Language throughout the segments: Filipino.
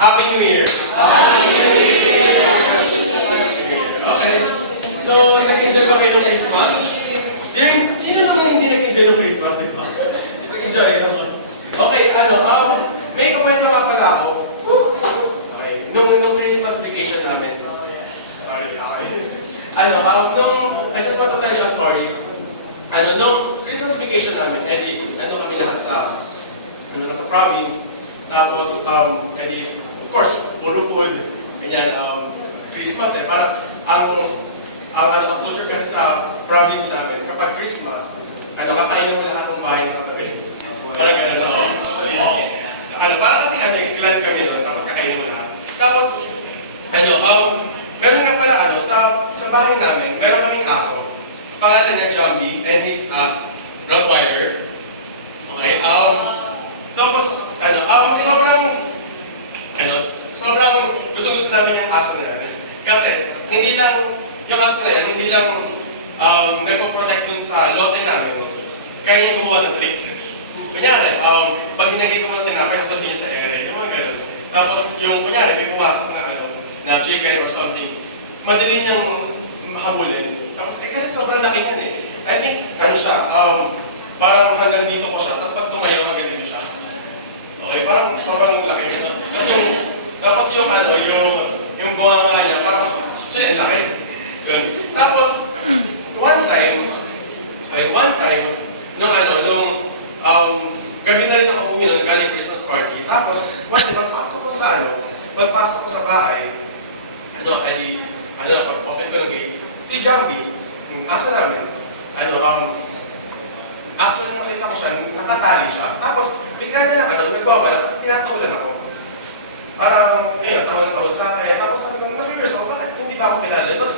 Happy New Year! Okay. So, nag-enjoy ba kayo ng Christmas? Sino naman hindi nag-enjoy ng Christmas, di ba? Nag-enjoy naman. Okay, may kukwento nga pala ako. Okay, nung Christmas vacation namin. Sorry, okay. I just want to tell you a story. Nung Christmas vacation namin, kami lahat sa province. Tapos, of course, puro food. Ganyan, Christmas Para, ang culture kasi sa province namin, kapag Christmas, kakain mo lahat ng bahay na katabi. Parang gano'n ako. So, parang kasi clan kami doon, tapos kakainin mo lahat. Tapos, meron nga pala, sa bahay namin, meron kaming aso. Pangalan niya Jambi, and he's a Rottweiler. Okay, tapos, sobrang gusto namin yung aso na yan. Kasi, yung aso na yan, hindi lang nagpo-protect dun sa lote namin. Kaya niya gumawa ng tricks. Kunyari, pag hinagay sa mga tinapay, nasa niya sa ere, yung mga ganun. Tapos, kunyari, may pumasok na chicken or something, madali niyang mahabulin. Tapos, kasi sobrang laki yan eh. I think, parang hanggang dito ko siya, tapos pag tumayo, hanggang dito siya. Okay, parang sobrang laki niya. Tapos yung buwanga niya, parang siya yung laki. Good. Tapos, one time, nung gabi na rin ako uminom, galing Christmas party. Tapos, one time, pagpasok ko sa bahay, pag-open ko ng gate, si Jambi, yung aso namin, actually, nakita ko siya, nakatali siya. Tapos, bigla niya nagbawala, tapos tinatawalan ako. Parang, tawag sa akin. Tapos, na-curious ako, bakit hindi ba ako kilala? Tapos,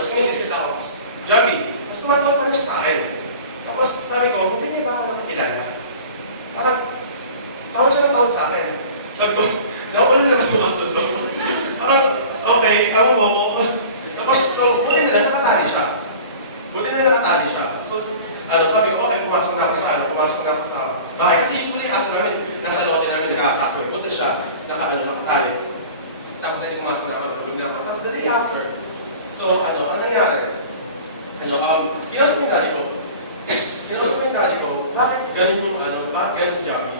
sumisikit ako. Jambi, mas tumatawag pa rin siya sa akin. Tapos, sabi ko, hindi niya ba ako nakakilala? Parang, tawag sa akin. Sabi ko, wala naman sumasot ko. Parang, okay, Tapos, buti na lang, nakatali siya. So, sabi ko, okay, pumasok na ako sa bahay. Kasi usually yung aso namin, nasa lote namin nakatakoy. Punta siya, nakatali. Tapos pumasok na ako, natulog na ako. Tapos the day after, so, ano nangyari? Kinausap yung daddy ko, bakit ganun si Jambi?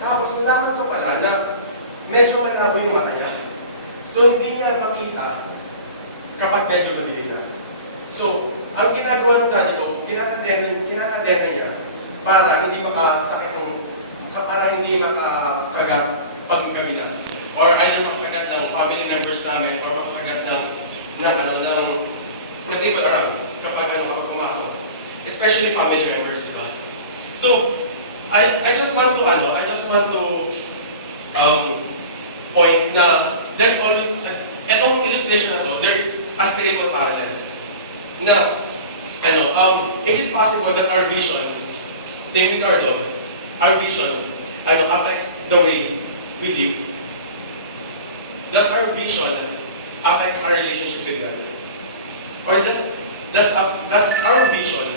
Tapos, nalaman ko pala na medyo malabo yung mata niya. So, hindi niya makita kapag medyo madilim na. So, ang ginagawa ng daddy ko, kinakadena niya para hindi makakagat pag gabi na. Or either makakagat ng family members namin or makakagat ng people around kapag pumasok. Especially family members, di ba? So, I just want to point na there's always, etong illustration na to, there is a spiritual parallel. Now, is it possible that our vision, same with our dog, our vision, affects the way we live? Does our vision affects our relationship with God? Or does our vision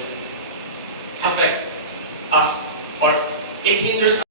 affects us, or it hinders